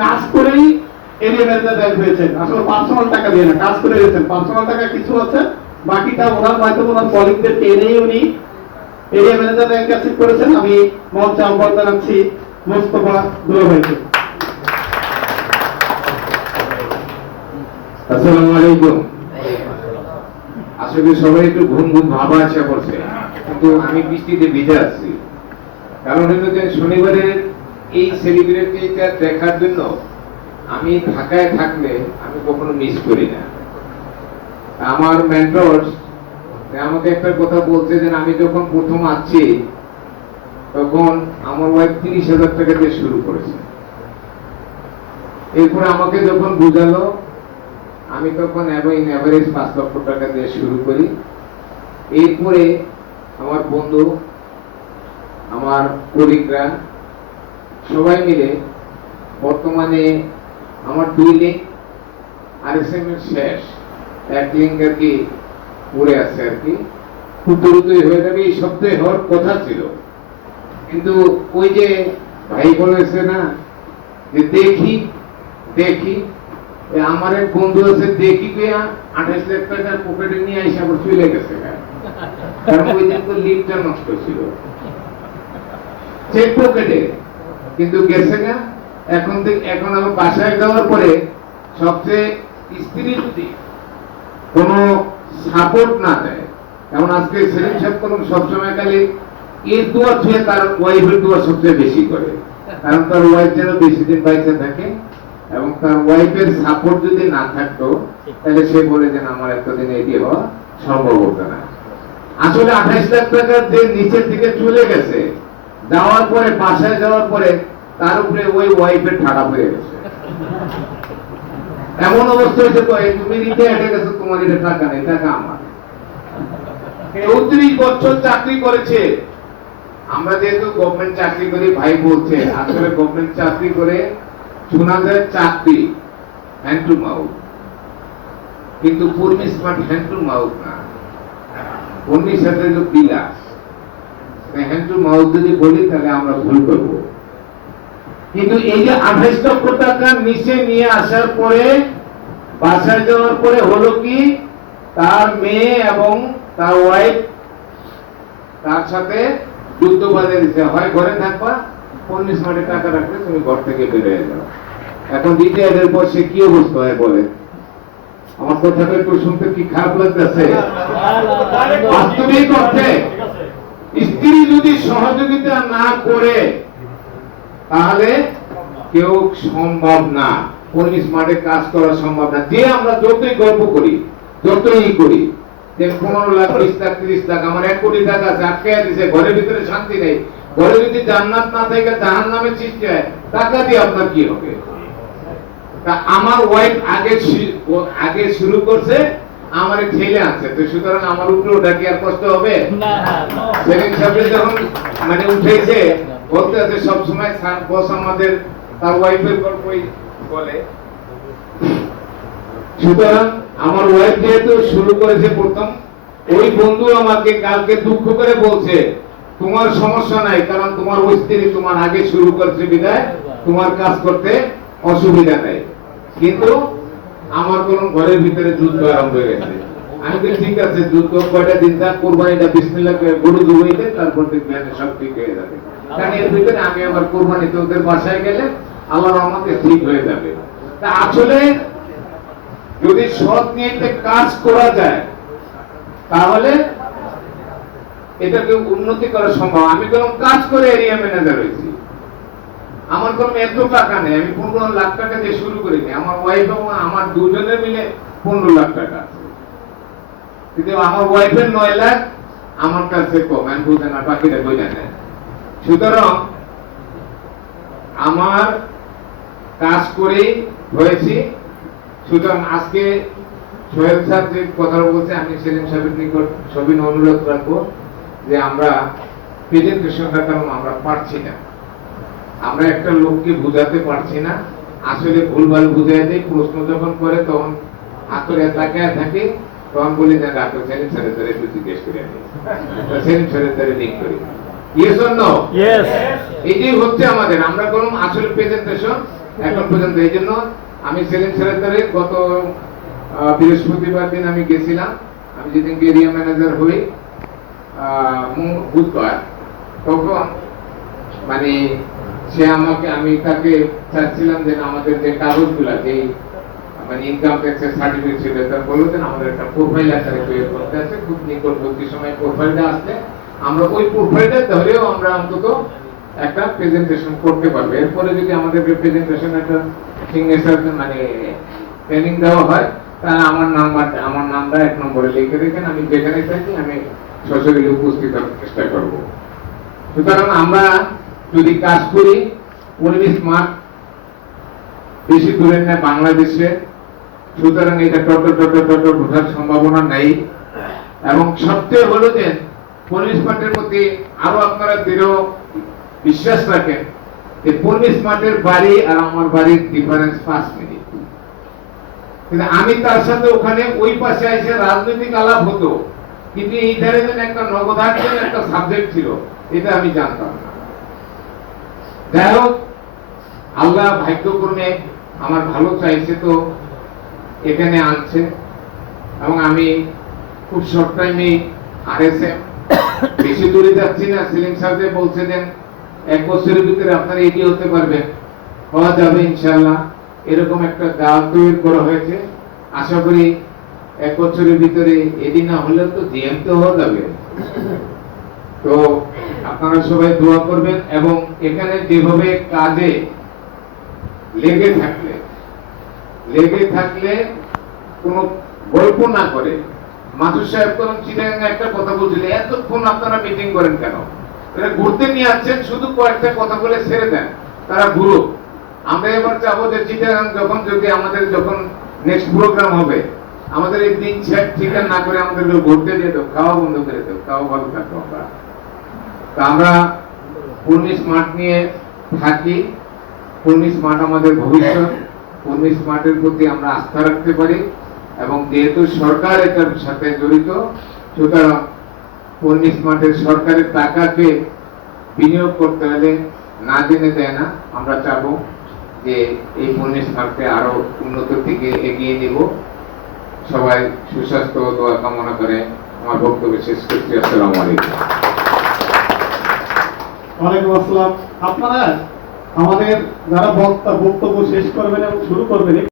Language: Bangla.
কাজ করেই এরিয়া ম্যানেজার র্যাঙ্ক হয়েছেন, আসলে পার্সোনাল টাকা দিয়ে না, কাজ করে গেছেন, পার্সোনাল টাকা কিছু আছে, বাকিটা ওনার মাধ্যমে ওনার কলিগদেরকে এনেই উনি এরিয়া ম্যানেজার র্যাঙ্ক অ্যাচিভ করেছেন। আমি মঞ্চে আহ্বান জানাচ্ছি মোস্তফা দুলা ভাইকে। আসসালামু আলাইকুম। আসলে সবাই একটু ঘুম ঘুম ভাবা আসা করছে, কিন্তু আমি বৃষ্টিতে ভিজে আসছি। কারণ হলো যে শনিবারের এই সেলিব্রিটিটা দেখার জন্য আমি ঢাকায় থাকলে আমি কখনো মিস করি না। আমার মেন্টর আমাকে একটা কথা বলছে যে আমি যখন প্রথম আসছি তখন আমার ওয়াইফ 30,000 টাকা দিয়ে শুরু করেছে। এরপরে আমাকে যখন বুঝালো আমি তখন এভারেজ 5 লক্ষ টাকা দিয়ে শুরু করি। এরপরে আমার বন্ধু, আমার কলিগরা সবাই মিলে বর্তমানে আমার 2 লিঙ্ক RSM এর শেষ, 1 লিঙ্ক আর কি পড়ে আছে আর কি, খুব দ্রুতই হয়ে যাবে। এই সপ্তাহে হওয়ার কথা ছিল, কিন্তু ওই যে ভাই বলেছে না যে দেখি দেখি, আমার এক বন্ধু আছে দেখি 28 লাখ টাকা পকেটে নিয়ে এসে আবার চলে গেছে, কারণ ওই দিন তো লিফটটা নষ্ট ছিল চেক পকেটে, কিন্তু গেছে না। এখন আমার বাসায় যাওয়ার পরে সবচেয়ে স্ত্রী যদি কোনো সাপোর্ট না দেয়, যেমন আজকে সেলিম সাহেব কোন সবসময় খালি এর দোয়া ছুঁয়ে তার ওয়াইফের দোয়া সবচেয়ে বেশি করে, কারণ তার ওয়াইফ যেন বেশি দিন বাইচে থাকে, এবং তার ওয়াইফের সাপোর্ট যদি না থাকতো তাহলে সে বলে যে আমার এতদিন এটি হওয়া সম্ভব হতো না। আসলে 28 লাখ টাকা যে নিচের দিকে চলে গেছে, যাওয়ার পরে বাসায় যাওয়ার পরে তার উপরে ওই ওয়াইফের ঠাড়া পড়ে গেছে। এমন অবস্থা হয়েছে তো তুমি রিটায়ার্ড হয়ে গেছো, তোমার এটা টাকা নেই, টাকা আমার। 34 বছর চাকরি করেছে। আমরা যেহেতু গভর্নমেন্ট চাকরি করি, ভাই বলছে আসলে গভর্নমেন্ট চাকরি করে শোনা যায় চাকরি হ্যান্ড টু মাউথ, কিন্তু কর্মী স্মার্ট হ্যান্ড টু মাউথ না, কর্মীর সাথে হলো বিলাস। হ্যান্ড টু মাউথ যদি বলি তাহলে আমরা ভুল করব। কিন্তু এই যে 28 লক্ষ টাকা নিচে নিয়ে আসার পরে বাসায় যাওয়ার পরে হলো কি, তার মেয়ে এবং তার ওয়াইফ তার সাথে যুদ্ধ বাজে দিচ্ছে, হয় ঘরে থাকবা, কর্মী স্মার্টে টাকা রাখলে তুমি ঘর থেকে বের হয়ে যাও। এখন রিটায়ারের পর সে কি অবস্থা হয় বলে? আমার কথাটা একটু শুনতে কি খারাপ লাগতেছে? বাস্তবিক অর্থে স্ত্রী যদি সহযোগিতা না করে তাহলে কেউ সম্ভব না, কর্মী স্মার্টে কাজ করা সম্ভব না। যে আমরা যতই গল্প করি, যতই করি যে 15 লাখ 20 লাখ 30 লাখ আমার 1 কোটি টাকা আছে আটকে দিছে, ঘরের ভিতরে শান্তি নেই, ঘরে যদি জান্নাত না থাকে জাহান্নামের সৃষ্টি হয়, টাকা দিয়ে আপনার কি হবে? তা আমার ওয়াইফ আগে শুরু করছে, আমার ছেলে আছে, তো সুতরাং আমার উপরে ওটা কি আর কষ্ট হবে? সেদিন সাহেব যখন মানে উঠেছে বলতে আছে সবসময় বস আমাদের তার ওয়াইফের গল্পই বলে। সুতরাং আমার ওয়াইফ যেহেতু শুরু করেছে প্রথম, ওই বন্ধু আমাকে কালকে দুঃখ করে বলছে তোমার সমস্যা নাই, কারণ তোমার ওই স্ত্রী তোমার আগে শুরু করেছে বিদায় তোমার কাজ করতে অসুবিধা নেই। কিন্তু আমার কোন ঘরের ভিতরে যুদ্ধ আরম্ভ হয়ে গেছে। আমি তো ঠিক আছে, যুদ্ধ কয়টা দিন থাক, কোরবানিটা বিসমিল্লাহ করে গরু জবাইতে, তারপর দেখবেন সব ঠিক হয়ে যাবে। কারণ এর ভিতরে আমি আবার কোরবানিতে ওদের বাসায় গেলে আল্লাহর রহমতে ঠিক হয়ে যাবে। তা আসলে যদি সৎ নিয়তে কাজ করা যায় তাহলে এটাকে উন্নতি করা সম্ভব। আমি যখন কাজ করে এরিয়া ম্যানেজার হয়েছি, আমার কোনো এত টাকা নেই, আমি 15 লাখ টাকা দিয়ে শুরু করিনি, আমার ওয়াইফ এবং আমার দুজনে মিলে 15 লাখ টাকা আছে, কিন্তু আমার ওয়াইফের 9 লাখ আমার কাছে কম, আমি বুঝে না বাকিটা বুঝে নেয়। সুতরাং আমার কাজ করেই হয়েছি। সুতরাং আজকে সোহেল সাহেব যে কথা বলছে, আমি সেলিম সাহেবের নিকট সবিন অনুরোধ রাখবো যে আমরা প্রেজেন্টেশনটা, কারণ আমরা পারছি না, আমরা একটা লোককে বুঝাতে পারছি না, আসলে ভুলভাল বুঝাই দেয়, প্রশ্ন যখন করে তখন আতরে তাকায় থাকে, তখন বলি যে ডাক্তার সেলিম স্যারের দ্বারা একটু জিজ্ঞেস করে আনি, সেলিম স্যারের দ্বারা লিঙ্ক করি। Yes or no? এটাই হচ্ছে আমাদের, আমরা কোনো আসলে প্রেজেন্টেশন এখন পর্যন্ত। এই জন্য আমি সেলিম স্যারের দ্বারে গত বৃহস্পতিবার দিন আমি গেছিলাম, আমি যেদিন এরিয়া ম্যানেজার হই বুধবার, তখন মানে সে আমাকে, আমি তাকে চাচ্ছিলাম যে আমাদের যে কাগজগুলা, যে মানে ইনকাম ট্যাক্সের সার্টিফিকেট ছিল, তার বলতেন আমাদের একটা প্রোফাইল আকারে তৈরি করতে আছে, খুব নিকটবর্তী সময় প্রোফাইলটা আসলে আমরা ওই প্রোফাইলটা ধরেও আমরা অন্তত একটা প্রেজেন্টেশন করতে পারবো। এরপরে যদি আমাদের প্রেজেন্টেশন একটা সিগনেচার মানে ট্রেনিং দেওয়া হয়, তাহলে আমার নামটা 1 নম্বরে লিখে রেখেন, আমি যেখানে থাকি আমি সশরীরে উপস্থিত হওয়ার চেষ্টা করব। সুতরাং আমরা যদি কাজ করি, পরিবেশ মাঠ বেশি দূরে না বাংলাদেশে, সুতরাং এটা টট বোঝার সম্ভাবনা নেই। এবং সবচেয়ে হলো যে পরিবেশ মাঠের প্রতি আরো আপনারা দৃঢ় বিশ্বাস রাখেন যে পরিবেশ মাঠের বাড়ি আর আমার বাড়ির ডিফারেন্স 5 মিনিট, কিন্তু আমি তার সাথে ওখানে ওই পাশে এসে রাজনৈতিক আলাপ হতো, কিন্তু এই ধারে যেন একটা নগদার্থের একটা সাবজেক্ট ছিল, এটা আমি জানতাম না। যাই হোক, আল্লাহ ভাগ্যক্রমে আমার ভালো চাইছে তো এখানে আনছে, এবং আমি খুব শর্ট টাইমে RSM, বেশি দূরে যাচ্ছি না। সেলিম স্যার যে বলছে যে 1 বছরের ভিতরে আপনারা এটি হতে পারবেন, হওয়া যাবে ইনশাআল্লাহ। এরকম একটা গাল তৈরি করা হয়েছে, আশা করি 1 বছরের ভিতরে এটি না হলেও তো জিএম তো হওয়া যাবে। তো আপনারা সবাই দোয়া করবেন, এবং এখানে যেভাবে কাজে লেগে থাকলে কোনো গল্প না করে, মাসুদ সাহেব তখন চিটাগাঙ্গে একটা কথা বলছিল, এতক্ষণ আপনারা মিটিং করেন কেন? এটা ঘুরতে নিয়ে আসছেন, শুধু কয়েকটা কথা বলে ছেড়ে দেন, তারা ঘুরুক। আমরা এবার চাবো যে চিটাগাং যখন নেক্সট প্রোগ্রাম হবে, আমাদের এই দিন ঠিকানা না করে আমাদের ঘুরতে দিয়ে দাও, খাওয়া বন্ধ করে দাও, খাওয়া ভালো থাকবো আমরা। তা আমরা পূর্ণিশ মাঠ নিয়ে থাকি, পূর্ণিশ মাঠ আমাদের ভবিষ্যৎ, পূর্ণিশ মাঠের প্রতি আমরা আস্থা রাখতে পারি, এবং যেহেতু সরকার এটার সাথে জড়িত, সুতরাং পূর্ণিশ মাঠের সরকারের টাকাকে বিনিয়োগ করতে হলে না জেনে দেয় না। আমরা চাবো যে এই পূর্ণিশ মাঠকে আরো উন্নতির দিকে এগিয়ে নিব। সবাই সুস্বাস্থ্য ও দোয়া কামনা করে আমার বক্তব্য শেষ করছি। আসসালামু আলাইকুম। ওয়ালাইকুম আসসালাম। আপনারা আমাদের যারা বক্তব্য শেষ করবেন এবং শুরু করবেন